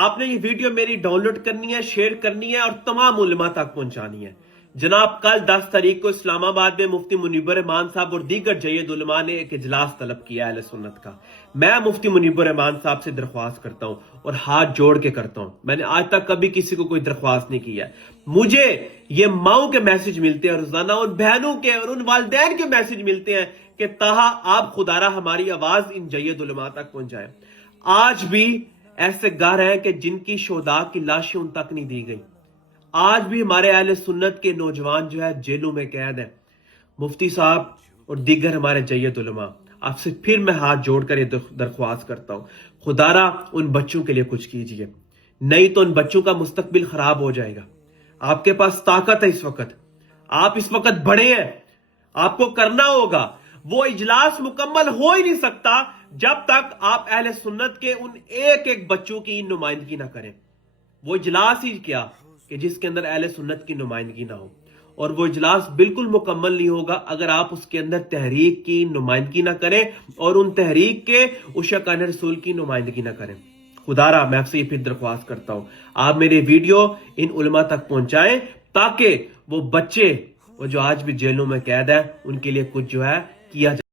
آپ نے یہ ویڈیو میری ڈاؤن لوڈ کرنی ہے، شیئر کرنی ہے اور تمام علماء تک پہنچانی ہے۔ جناب کل 10 تاریخ کو اسلام آباد میں مفتی منیب الرحمان صاحب اور دیگر جید علماء نے ایک اجلاس طلب کیا ہے اہل سنت کا۔ میں مفتی منیب الرحمان صاحب سے درخواست کرتا ہوں اور ہاتھ جوڑ کے کرتا ہوں، میں نے آج تک کبھی کسی کو کوئی درخواست نہیں کی ہے۔ مجھے یہ ماؤں کے میسج ملتے ہیں روزانہ، ان بہنوں کے اور ان والدین کے میسج ملتے ہیں کہ تاہا آپ خدا را ہماری آواز ان جید علماء تک پہنچائیں۔ آج بھی ایسے گھر ہیں کہ جن کی شہداء کی لاشیں ان تک نہیں دی گئی۔ آج بھی ہمارے اہل سنت کے نوجوان جو ہے جیلوں میں قید ہیں۔ مفتی صاحب اور دیگر ہمارے جید علماء، آپ سے پھر میں ہاتھ جوڑ کر یہ درخواست کرتا ہوں، خدا را ان بچوں کے لیے کچھ کیجئے، نہیں تو ان بچوں کا مستقبل خراب ہو جائے گا۔ آپ کے پاس طاقت ہے اس وقت، آپ اس وقت بڑے ہیں، آپ کو کرنا ہوگا۔ وہ اجلاس مکمل ہو ہی نہیں سکتا جب تک آپ اہل سنت کے ان ایک ایک بچوں کی نمائندگی نہ کریں۔ وہ اجلاس ہی کیا کہ جس کے اندر اہل سنت کی نمائندگی نہ ہو، اور وہ اجلاس بالکل مکمل نہیں ہوگا اگر آپ اس کے اندر تحریک کی نمائندگی نہ کریں اور ان تحریک کے عشاقان رسول کی نمائندگی نہ کریں۔ خدا را میں آپ سے یہ پھر درخواست کرتا ہوں، آپ میرے ویڈیو ان علماء تک پہنچائیں تاکہ وہ بچے وہ جو آج بھی جیلوں میں قید ہیں ان کے لیے کچھ جو ہے کیا جائے۔